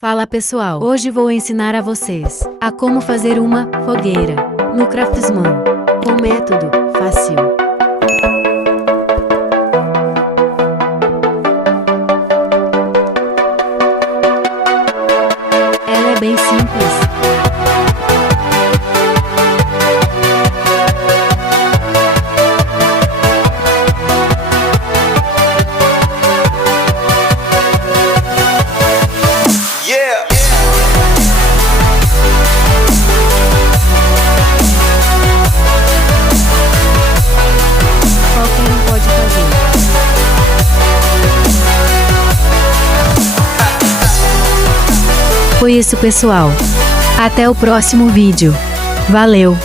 Fala pessoal, hoje vou ensinar a vocês a como fazer uma fogueira no Craftsman, com método fácil. Ela é bem simples. Qualquer um pode fazer. Foi isso pessoal. Até o próximo vídeo. Valeu!